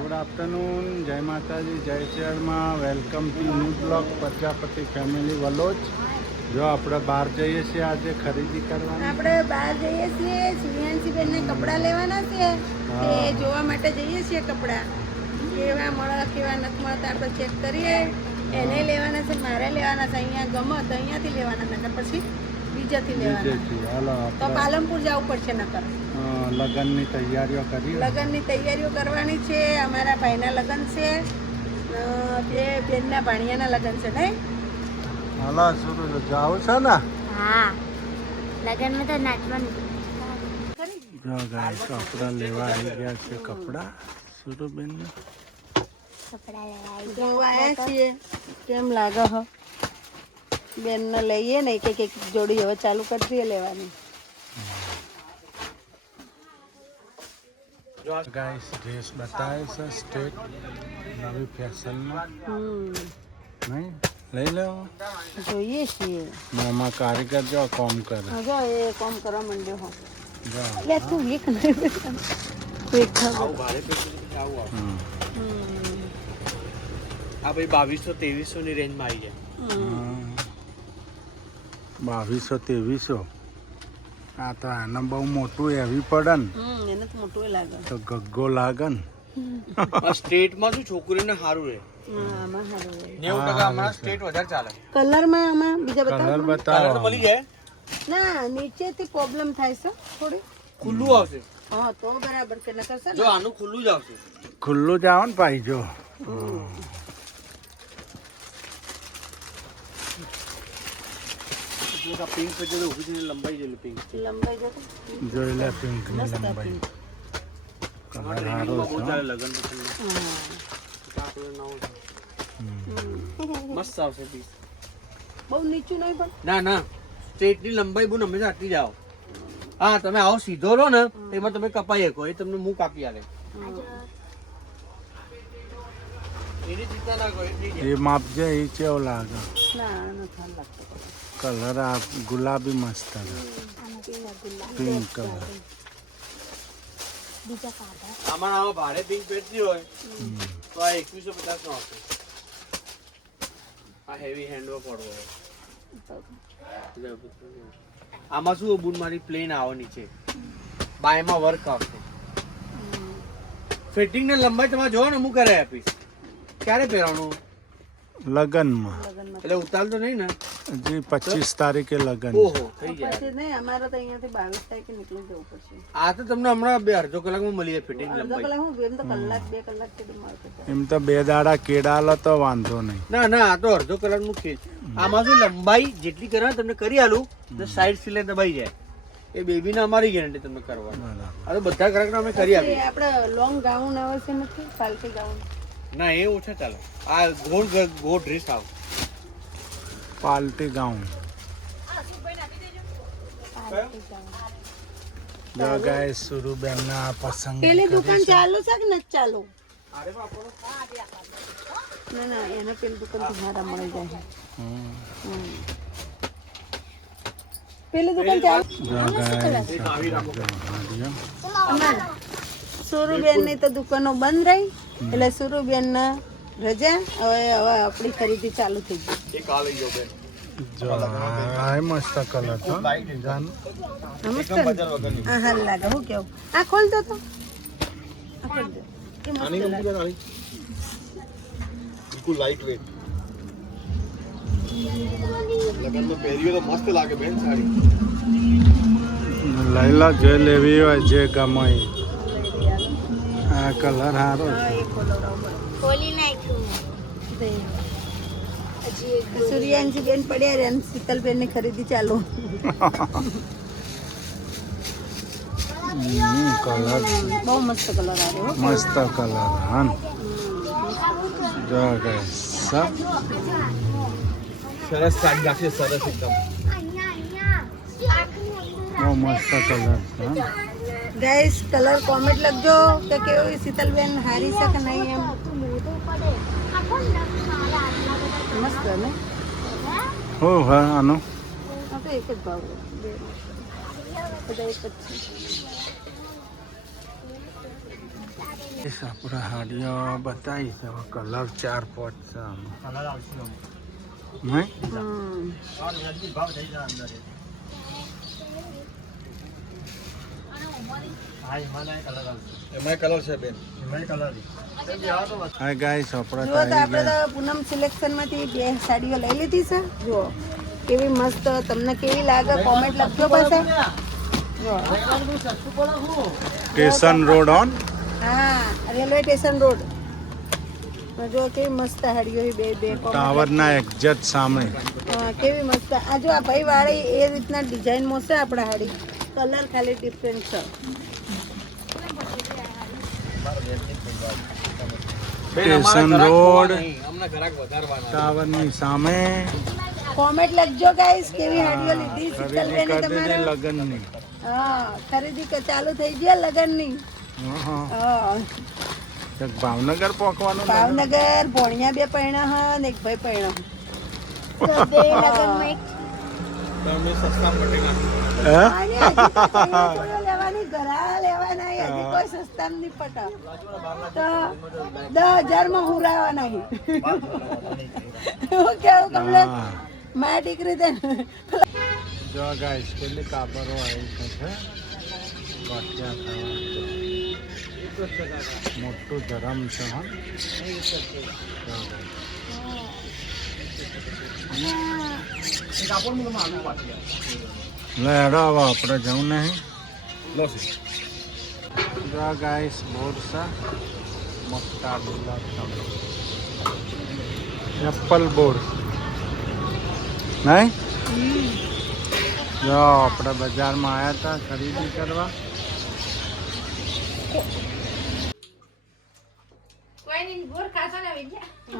Good afternoon, જય માતાજી, જય શહેરમાં. Welcome to new blog Prajapati family વલોચ. જો આપણે બહાર જઈએ છીએ આજે ખરીદી કરવાની. આપણે બહાર જઈએ છીએ, સિયાંશી બેનને કપડાં લેવાના છે તે જોવા માટે જઈએ છીએ. કપડાં કેવા મળે કેવા નથી મળતા આપણે ચેક કરીએ. એને લેવાના છે, મારે લેવાના છે. અહીંયા ગમે તો અહીંયાથી લેવાના નકર પછી બીજાથી લેવાના. હાલો તો પાલનપુર જવું પડશે નકર. લગ્નની તૈયારીઓ કરી. લગ્નની તૈયારીઓ કરવાની છે. અમારા ભાઈના લગ્ન છે, બે બેનના ભાણિયાના લગ્ન છે નહીં. હાલો શરૂ જાવ છે ને. હા, લગનમાં તો નાચવાનું. જો ગાઈસ કપડા લેવા આવી ગયા છે. કપડા સુરુબેન કપડા લેવાય જોવા આવ્યા છીએ. કેમ લાગે હો બેનને લઈએ ને એક એક જોડી હવે ચાલુ કરી દઈએ લેવાની. ગાઈસ ડ્રેસ બતાવે છે સ્ટેટ નવી ફેશનમાં. નહીં લઈ લેવો જોઈએ છીએ. મામા કારીગર જો કામ કરે. જો એ કામ કરવા માંડ્યો હો. જો એટલે તું વીક નહીં આ ભાઈ 2200-2300 ની રેન્જ માં આવી જાય. 2200-2300. આ તો આને બહુ મોટું હેવી પડે ને એને તો મોટું લાગે. તો ગગ્ગો લાગે ને. આ સ્ટેટ માં શું છોકરીને સારું રહે. આમાં સારું 90% હમણાં સ્ટેટ વધારે ચાલે. કલરમાં આમાં બીજા કલર બતાવો. કલર તો બતાવો. મળી જાય, ના નીચેથી પ્રોબ્લેમ થાય છે થોડી. ખુલ્લું આવશે. હા તો બરાબર કે નકર છે જો ને આનું ખુલ્લું જ આવશે. ખુલ્લું જ આવે ને ભાઈ જો. જો આ પિંક પર જો ઊભી થઈને લંબાઈ જેટલું પિંક છે. લંબાઈ જતો જોઈ લે પિંક ની મસ્ત લંબાઈ. પિંક. કલર ટ્રેનિંગમાં સારો બહુ છે. ચાલે લગન પછી. હા આપણે નવો છે. મસ્ત આવશે પીસ. બહુ નીચું નહીં પણ. ના ના, સ્ટ્રેટ ની લંબાઈ બહુ હંમેશા આટલી જ આવો. હા તમે આવો સીધો લો ને એમાં તમે કપાઈ શકો, એ તમને મું કાપી આલે. એની ચિંતા ના કરો, એટલી જ. એ માપજે એ કેવો લાગે. ના નથી લાગતો. કલર આ ગુલાબી મસ્ત છે. Pink colour. બીજા કાઢા આમાં આવો ભારે પિંક પહેરતી હોય તો આ 2150 નો આવશે. આ હેવી હેન્ડવર્ક વાળો હોય. આમાં શું બૂન મારી પ્લેન આવે નીચે, બાયમાં વર્ક આવશે. ફિટિંગ ને લંબાઈ તમે જોવો ને હું કરે આપીશ. ક્યારે પહેરવાનું? લગનમાં એટલે ઉતારતો નહીં ને? હજી 25 તારીખે લગન. ઓહો થઈ જાય. પછી નહીં અમારે તો અહીંયાથી 22 તારીખે નીકળી જવું પડશે. આ તો તમને હમણાં અડધો કલાકમાં મળી જાય ફિટિંગ અડધો લંબાઈ. કલાક હું એમ તો કલાક 2 કલાક સુધી મળશે. એમ તો 2 દાડા કેળાલો તો વાંધો નહીં. ના ના, આ તો અડધો કલાકનું ખેલ. આમાં શું લંબાઈ જેટલી કરે તમને કરી આલું તો સાઈડ સિલાઈ દબાઈ જાય. એ બેબીને અમારી ગેરંટી તમને કરવાની. આ તો બધા કલાકના અમે કરી આપીએ. એ આપણે લોંગ ગાઉન આવે છે નથી પાલટી ગાઉન. ના એ ઓછા ચાલે. આ ગોળ ડ્રેસ આવ. પાલટી ગાઉન. જો ગાઈસ સુરુબેન ના પસંદ. પેલી દુકાન ચાલુ છે કે નથી ચાલુ? ના ના એને પેલી દુકાન થી સારા મળી જાય. પેલી દુકાન ચાલુ. જો ગાઈસ સુરુબેન ની તો દુકાનો બંધ રહી એટલે સુરુબેન ના રજા. હવે આપણી ખરીદી ચાલુ થઈ ગઈ. એક આ લઈ જાઓ બેન. જો આ મસ્ત કલર છે. જાન નમસ્તે. હા હાલ લાગે. હું કેવું આ ખોલ દો તો. આ ખોલ દો. એ મસ્ત લાગે. બિલકુલ લાઈટ વેટ. લગનમાં પહેર્યો તો મસ્ત લાગે બેન સાડી. લઈલા જે લેવી હોય જે ગમે એ. આ કલર સારો હા, છે. એ ખોલો બરાબર. ખોલી નાખ્યું. સૂર્યાંશી બેન પડ્યા રે અને શીતલબેન ની ખરીદી ચાલુ. કલર બહુ મસ્ત કલર આવ્યો. મસ્ત કલર હા ને. જો ગાઈસ સરસ સાડી લાગશે, સરસ એકદમ. બહુ મસ્ત કલર છે. ગાઈસ કલર કોમેન્ટ લખજો કે કેવી શીતલબેન હારી છે કે નહીં એમ. મસ્ત ને. હો હા આનો આ તો એક જ ભાવ બે બધા એક જ છે. આપણે હાડીઓ બતાવી છે હવે કલર 4-5 છે આમાં કલર આવશે નહીં ભાવ થઈ જાય અંદર હા એમાં કલર આવશે એમાં કલર છે બેન એમાં કલર હા ગાઈસ આપણે જુઓ તો આપણે તો પૂનમ સિલેક્શનમાંથી 2 સાડીઓ લઈ લીધી છે જુઓ કેવી મસ્ત તમને કેવી લાગે કોમેન્ટ લખજો પાસે જુઓ સ્ટેશન રોડ ઓન હા રેલવે સ્ટેશન રોડ જો કેવી મસ્ત સાડીઓ છે બે ટાવરના એક્ઝેક્ટ સામે કેવી મસ્ત આ જો આ ભાઈ વાળી એ રીતના ડિઝાઇનમાં છે આપણા સાડી કલર ખાલી ડિફરન્ટ છે સ્ટેશન રોડ અમને ઘરાક વધારવાના ટાવરની સામે કોમેન્ટ લખજો ગાઈસ કેવી સાડીઓ લીધી ખરીદી શીતલબેન કરી દીધી તમારે લગ્નની હા ખરીદી ચાલુ થઈ ગયા લગનની હા હા એક ભાવનગર પહોંચવાનું ભાવનગર ભોણિયા 2 પૈણા હ ને એક ભાઈ પૈણા તો બે લગનમાં એક તમે સસ્તા પડી નાખો હે લેવાની ઘરા લેવાના હજી કોઈ સસ્તા નહીં પટા તો 10,000 માં હુરાવાના હું કેવું કમલે મારી દીકરી તે જો ગાઈસ પેલી કાપરો આવી છે ગોઠિયા ખાવા મોટું ધરમ છે હા લે હેડો હવે આપણે જવું નહીં જો ગાઈસ બોરસા મોટા ડુલા એપલ બોર નહીં જો આપણે બજારમાં આવ્યા હતા ખરીદી કરવા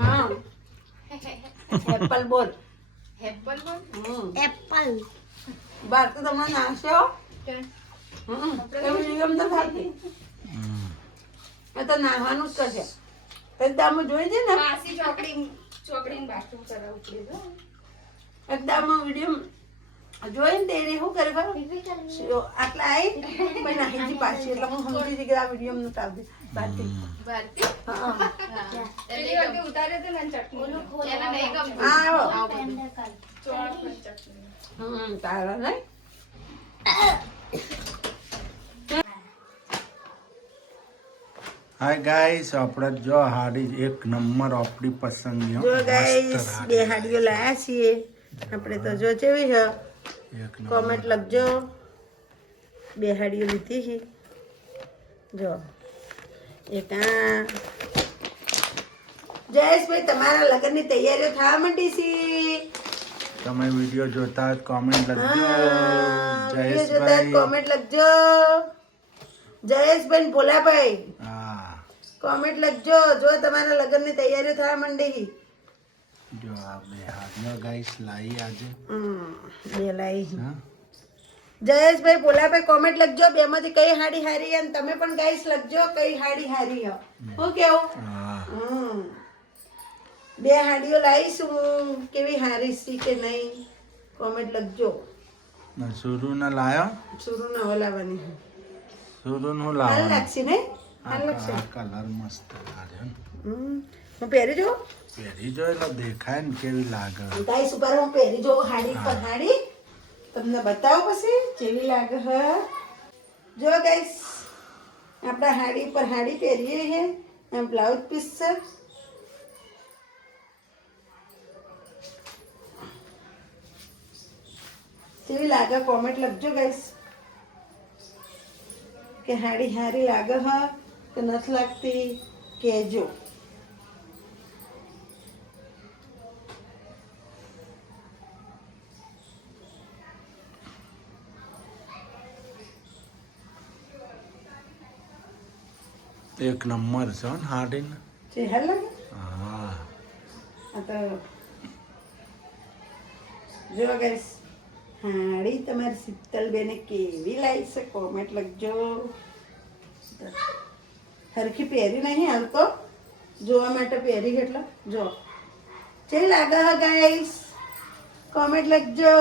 હા એપલ બોલ એપલ બાર તો તમને નાશો એવું નિયમ ન થતી એ તો નાહવાનું જ કરશે એકદમ જોઈ છે ને એકદમ વિડીયો જોઈને તેને શું કરે ખબર આટલા આવી પણ નાહીજી પાછી એટલે હું સમજી હતી કે આ વિડીયો નું આવતી ભારતી હા તારા નહીં હાય ગાઈસ આપણે જો હાડી એક નંબર આપણી પસંદની હો. જો મસ્ત ગાઈસ હાડી. 2 હાડીઓ લાયા છીએ આપણે તો જો કેવી છે એક નંબર. કોમેન્ટ લખજો 2 હાડીઓ લીધી છે જો એક આ જયેશભાઈ તમારા લગ્નની તૈયારીઓ થવા માંડી છે તમે વિડીયો જોતા હોય કોમેન્ટ લખજો વિડીયો જોતા જયેશભાઈ કોમેન્ટ લખજો જયેશભાઈ ને ભોલાભાઈ હા કોમેન્ટ લખજો જો તમારા લગ્નની તૈયારીઓ થવા માંડી જો આ બે હાડીઓ ગાઈસ લાવી આજે બે લાઈ હા જયેશભાઈ ભોલાભાઈ કોમેન્ટ લખજો બેમાંથી કઈ હાડી હારી અને તમે પણ ગાઈસ લખજો કઈ હાડી હારી હો હું કેવું હા 2 હાડીઓ લાવીશું કેવી હારી છે કે નહીં કોમેન્ટ લખજો સુરુને લાયો સુરુ ના લાવવાની સુરુનું હાલ લાવવાનું લાગશે ને હાલ લાગશે આ કલર મસ્ત લાગે ને. હું પહેરી જોઉં પહેરી જો એટલે દેખાય ને કેવી લાગે ગાઈસ ઉપર હું પહેરી જોઉં હાડી પર હાડી તમને બતાવો પછી કેવી લાગે હ જો ગાઈસ આપણા હાડી પર હાડી પહેરીએ છે એમ બ્લાઉઝ પીસ છે કેવી લાગે કોમેન્ટ લખજો ગાઈસ કે હાડી હારી લાગે હ કે નથી લાગતી કહેજો એક નંબર છે હો ને હાડીને જે હાલ લાગે હા આ તો જો ગાઈસ હાડી તમારી શીતલબેને કેવી લાવી છે કોમેન્ટ લખજો હરખી પહેરી નહીં હાલ તો જોવા માટે પહેરી કેટલો જો કેવી લાગે હ ગાઈસ કોમેન્ટ લખજો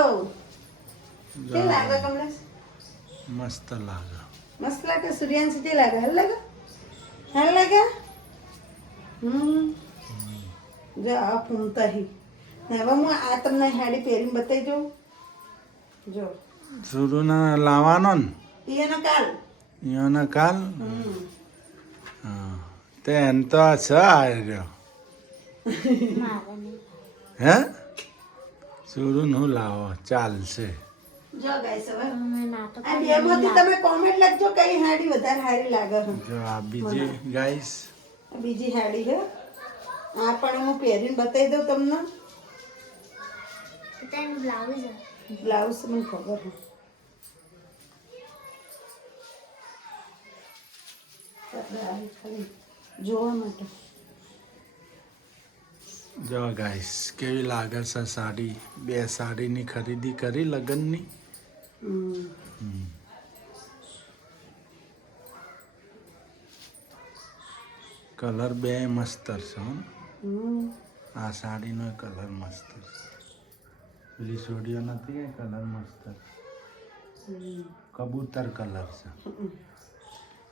કેવી લાગે કમલેશ મસ્ત લાગે મસ્ત લાગે સૂર્યાંશ જે લાગે હાલ લાગે હાલ લાગે જો આ ફૂમતા હી હવે હું આ તમને સાડી પહેરીને બતાવી દઉં જો સુરુના લાવવાનો ને એનો કાલ અહીંયાના કાલ હા તે એમ તો છે આવ્યો હે સુરુનું લાવો ચાલશે જો ગાઈસ હવે આ બેમાંથી તમે કોમેન્ટ લખજો કઈ સાડી વધારે સારી લાગે છે જો આ બીજી ગાઈસ આ બીજી સાડી છે આ પણ હું પહેરીને બતાવી દઉં તમને બ્લાઉઝ બ્લાઉઝ મને ખબર છે આપણે આ ખાલી જોવા માટે જો ગાઈસ કેવી લાગે છે સાડી બે સાડીની ખરીદી કરી લગ્નની કલર બે મસ્ત છે હો. આ સાડીનો કલર મસ્ત છે પેલી સોડીઓ નથી એ કલર મસ્ત છે કબૂતર કલર છે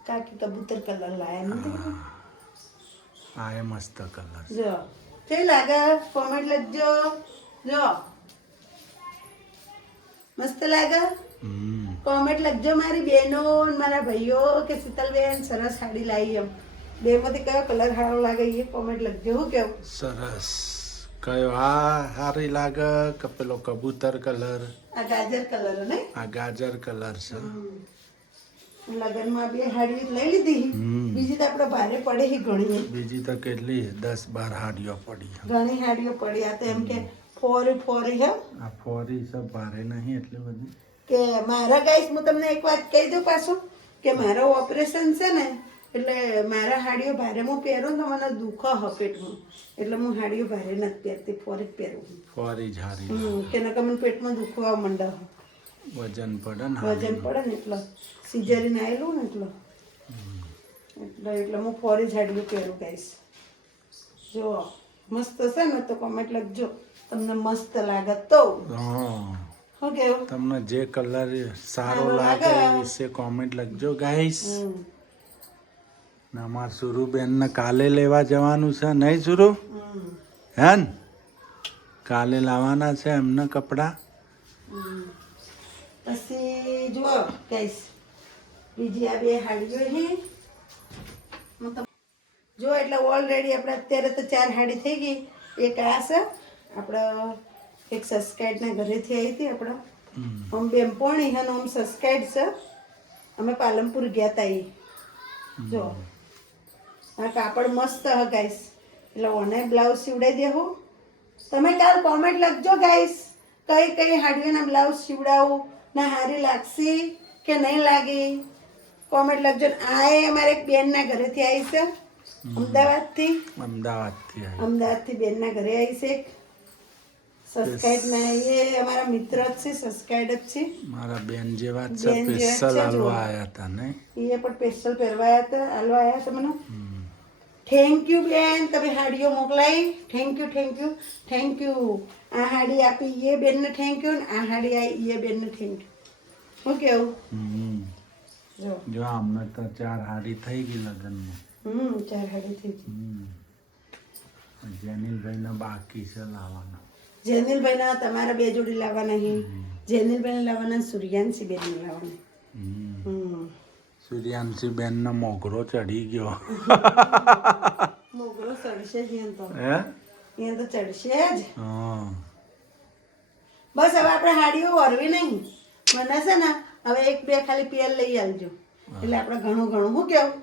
કાકી કબૂતર કલર લાયા નથી આ એ મસ્ત કલર છે જો કેવી લાગે કોમેન્ટ લખજો જો મસ્ત લાગે કોમેન્ટ લખજો મારી બહેનો ને મારા ભાઈઓ કે શીતલબેન સરસ સાડી લાવી એમ બેમાંથી કયો કલર સારો લાગે એ કોમેન્ટ લખજો હું કેવું સરસ કયો આ સારી લાગે કે પેલો કબૂતર કલર આ ગાજર કલર ને આ ગાજર કલર છે લગનમાં બે હાડી લઈ લીધી બીજી તો આપણે ભારે પડે છે ઘણી બીજી તો કેટલી 10-12 હાડીઓ પડી ઘણી હાડીઓ પડી આ તો એમ કે ફોરી હે આ ફોરી સબ ભારે નહીં એટલી બધી કે મારા ગાઈસ હું તમને એક વાત કહી દઉં પાછું કે મારો ઓપરેશન છે ને એટલે મારા હાડીઓ ભારે હું પહેરું ને તો મને દુખો હ પેટમાં એટલે હું હાડીઓ ભારે નથી પહેરતી ફોરી જ પહેરું ફોરી જ હારી કે નકર મને પેટમાં દુખવા મંડે વજન પડે ને વજન પડે ને એટલે સિઝરીને આવેલું ને એટલે હું ફોરી જ હાડીઓ પહેરું ગાઈસ જો મસ્ત છે ને તો કોમેન્ટ લખજો તમને મસ્ત લાગે તો હા શું કેવું તમને જે કલર સારો લાગે એ વિશે કોમેન્ટ લખજો ગાઈસ ને અમાર સુરુબેન ને કાલે લેવા જવાનું છે નહીં સુરુ હે ને કાલે લાવવાના છે એમને કપડા પછી જુઓ ગાઈસ બીજી આ બે હાડીઓ છે જો એટલે ઓલરેડી આપણે અત્યારે તો 4 હાડી થઈ ગઈ એક આ છે આપણે એક સબસ્ક્રાઇબના ઘરેથી આવી હતી આપણે આમ બેનપણી છે ને આમ સબસ્ક્રાઇબ છે અમે પાલનપુર ગયા હતા એ જો આ કાપડ મસ્ત હ ગાઈસ એટલે ઓને બ્લાઉઝ સીવડાવી દેહો તમે કાલ કોમેન્ટ લખજો ગાઈસ કઈ કઈ હાડીઓના બ્લાઉઝ સીવડાવું ના હારી લાગશે કે નહીં લાગે કોમેન્ટ લખજો આ એ અમારે એક બેનના ઘરેથી આવી છે અમદાવાદથી બેનના ઘરે આવી છે સબસ્ક્રાઇબ ના એ અમારા મિત્ર જ છે સબસ્ક્રાઇબ જ છે મારા બેન જેવા જ છે સ્પેશિયલ હાલવા આયા હતા ને એ પણ સ્પેશિયલ પહેરવાયા હતા હાલવા આયા હતા મને થેન્ક યુ બેન તમે હાડીઓ મોકલાઈ થેન્ક યુ આ હાડી આપી એ બેનને થેન્ક યુ ને આ હાડી આવી એ બેનને થેન્ક યુ હું કેવું જો અમને તો 4 હાડી થઈ ગઈ લગ્નમાં 4 હાડી થઈ ગઈ જેનિલભાઈ ને બાકી છે લાવવાના જેનિલભાઈ ના તમારા 2 જોડી લાવવાના છે જેનિલભાઈ લાવવાના સૂર્યાંશી બેન લાવવાના સૂર્યાંશી બેન નો મોગરો ચડી ગયો મોગરો ચડશે જ તો હે એ તો ચડશે જ હા બસ હવે આપણે હાડીઓ વરવી નહીં મને છે ને હવે 1-2 ખાલી પેર લઈ આવજો એટલે આપણે ઘણું શું કેવું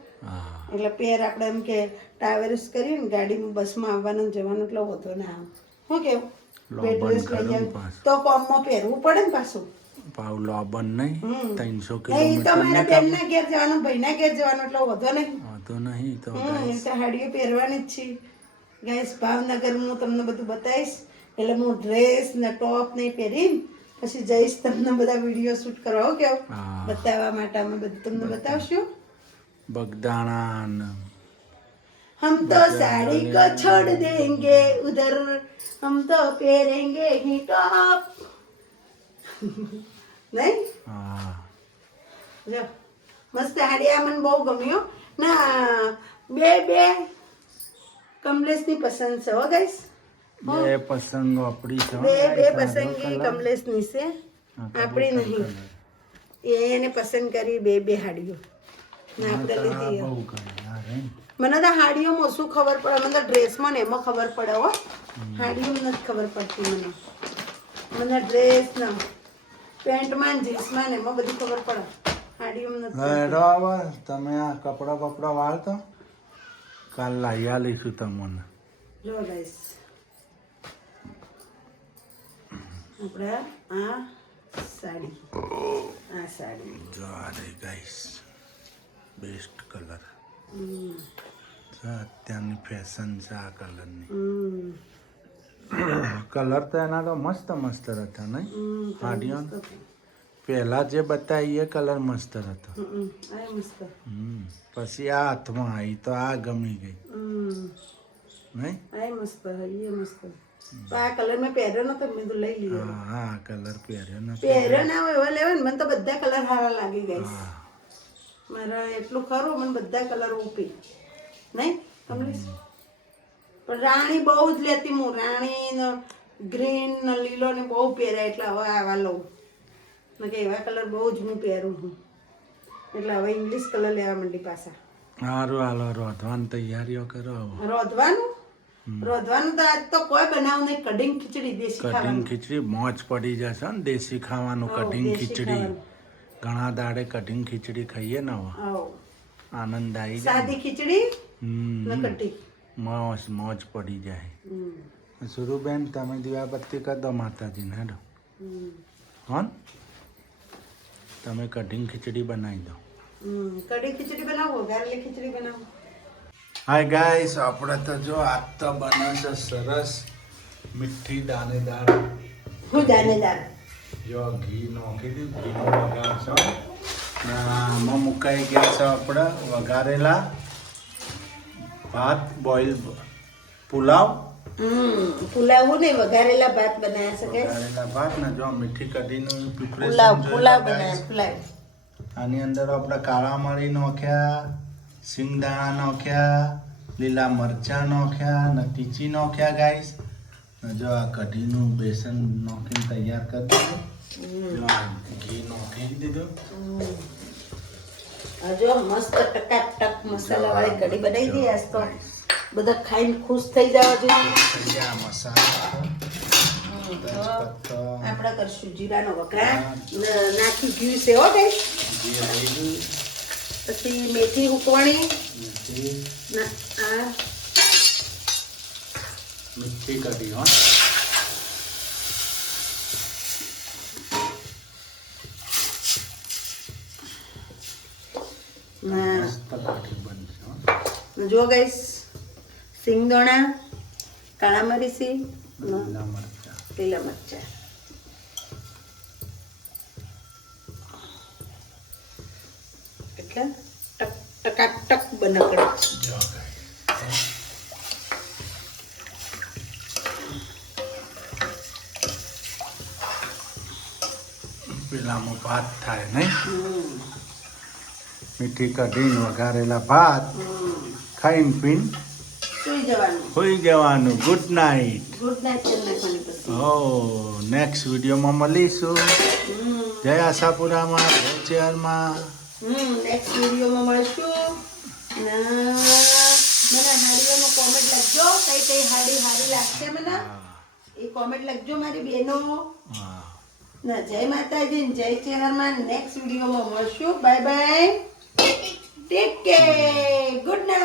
એટલે પેર આપણે એમ કે ટ્રાવેલ્સ કરીએ ને ગાડીમાં બસમાં આવવાનું જવાનું એટલે વધુ ના આવે શું કેવું બે ડ્રેસ લઈ જાવ તો કોમમાં પહેરવું પડે ને પાછું પાવ લોબન નહીં 300 નહીં તો મારા બેનના ઘેર જવાનું ભાઈના ઘેર જવાનું એટલે વધુ નહીં વાંધો નહીં તો હાડીઓ પહેરવાની જ છે ગાઈસ ભાવનગર હું તમને બધું બતાવીશ એટલે હું ડ્રેસ ને ટોપ નહીં પહેરીને પછી જઈશ તમને બધા વિડીયો શૂટ કરવા હો કેવું બતાવવા માટે અમે બધું તમને બતાવશું બગદાણા हम तो साड़ी को छोड़ देंगे उधर हम तो पहनेंगे ही टॉप नहीं હા જો મસ્ત હાડી આ મને બહુ ગમ્યો ના બે કમલેશની પસંદ છે હો ગાઈસ. બે પસંદ આપણી છે હો. બે પસંદગી કમલેશની છે, આપણી નહીં. એને પસંદ કરી બે હાડીઓ ને આપણે લીધી. બહુ કલર હે. મને તો હાડીઓમાં શું ખબર પડે, મને તો ડ્રેસમાં ને એમાં ખબર પડે હો. હાડીઓમાં નથી ખબર પડતી મને ડ્રેસ ના પેન્ટમાં જીન્સમાં ને એમાં બધી ખબર પડે. હાડીઓમાં નથી. હેડો હવે તમે આ કપડા વાળતો, કાલ લાવી આલીશું તમને. જો ગાઈસ આપણે આ સાડી જો આ રહી ગાઈસ, બેસ્ટ કલર. અત્યારની ફેશન છે આ કલરની. કલર તો એના તો મસ્ત હતા નહીં હાડીઓ. પહેલા જે બતાવી એ કલર મસ્ત હતો. પછી આ હાથમાં આવી તો આ ગમી ગઈ નહીં. આ કલર મેં પહેર્યો નતો, મેં તો લઈ લીધો. હા કલર પહેર્યો નથી. પહેર્યો ના હોય એવા લેવાય ને. મને તો બધા કલર સારા લાગી ગયા. મારે એટલું ખરું, મને બધા કલર ઉપી નહીં કમલેશ. પણ રાણી બહુ જ લેતી હું. રાણી ને ગ્રીન ને લીલો ને બહુ પહેર્યા, એટલે હવે આવા લઉં. કે એવા કલર બહુ જ હું પહેરું છું, એટલે હવે ઇંગ્લિશ કલર લેવા માંડી પાછા. સારું હાલો રોધવાની તૈયારીઓ કરો. રોધવાનું તો આજ તો કોઈ બનાવ નહીં. કઢીંગ ખીચડી દેશી કઢીંગ ખાવાનું. ખીચડી મોજ પડી જશે ને. દેશી ખાવાનું કઢીંગ દેશી ખીચડી. ખાવાનું. ઘણા દાડે કઢીંગ ખીચડી ખાઈએ ને હવે આવો. આનંદ આવી જાય. સાદી ખીચડી ને કઢી. મોજ પડી જાય. સુરુબેન તમે દીવાબત્તી કરી દો માતાજીને. હેડો હોન તમે કઢીંગ ખીચડી બનાવી દો. કઢી ખીચડી બનાવો, વઘારેલી ખીચડી બનાવો. હાય ગાઈસ, આપણે તો જો આજ તો બને છે સરસ મીઠી દાણેદાર. હું દાનેદાર જો ઘી નાખી દીધું, ઘીનો વઘાર છે. આમાં મુકાઈ ગયા છે આપણે વઘારેલા ભાત, બોઇલ પુલાવ. પુલાવ નહીં, વઘારેલા ભાત બનાવ્યા છે guys. વઘારેલા ભાત ને જો મીઠી કઢીનું પુલાવ પ્રિપરેશન બનાવ્યા પુલાવ. આની અંદર આપણે કાળા મરી નાખ્યા, સિંગદાણા નાખ્યા, લીલા મરચાં નાખ્યા ને તીચી નાખ્યા ગાઈસ. જો આ કઢીનું બેસન નાખીને તૈયાર કરી દીધું. જો આ ઘી નાખી દીધું. જો મસ્ત ટકાટક મસાલાવાળી કઢી બનાવી દઈએ. આજ તો બધા ખાઈને ખુશ થઈ જવા જોઈએ. આ મસાલા આપણે કરશું જીરાનો વઘાર, નાખી ગયું છે હો ગાઈસ. પછી મેથી ઉકવાણી આ મીઠી કઢી હો. મસ્ત કઢી બનશે હો. જો ગાઈસ સિંગદાણા, કાળા મરીચી, લીલા મરચાં. લીલા મરચાં. એટલે ટકાટક બનાકડા. જો પેલામાં ભાત થાય નહીં. મીઠી કઢીને વઘારેલા ભાત ખાઈને પીને સુઈ જવાનું. હોઈ જવાનું. Good night. ગુડ નાઇટ કરી નાખવાની પછી. હો નેક્સ્ટ વિડીયોમાં મળીશું. જય આશાપુરામાં, જય ચેરમાં. નેક્સ્ટ વિડીયોમાં મળશું. મને હાડીઓનો કોમેન્ટ લખજો, કઈ હાડી હારી લાગશે મને એ કોમેન્ટ લખજો મારી બહેનો. હા ના જય માતાજી, જય ચેરમાં. નેક્સ્ટ વિડીયોમાં મળશું. Bye bye, take care, good night.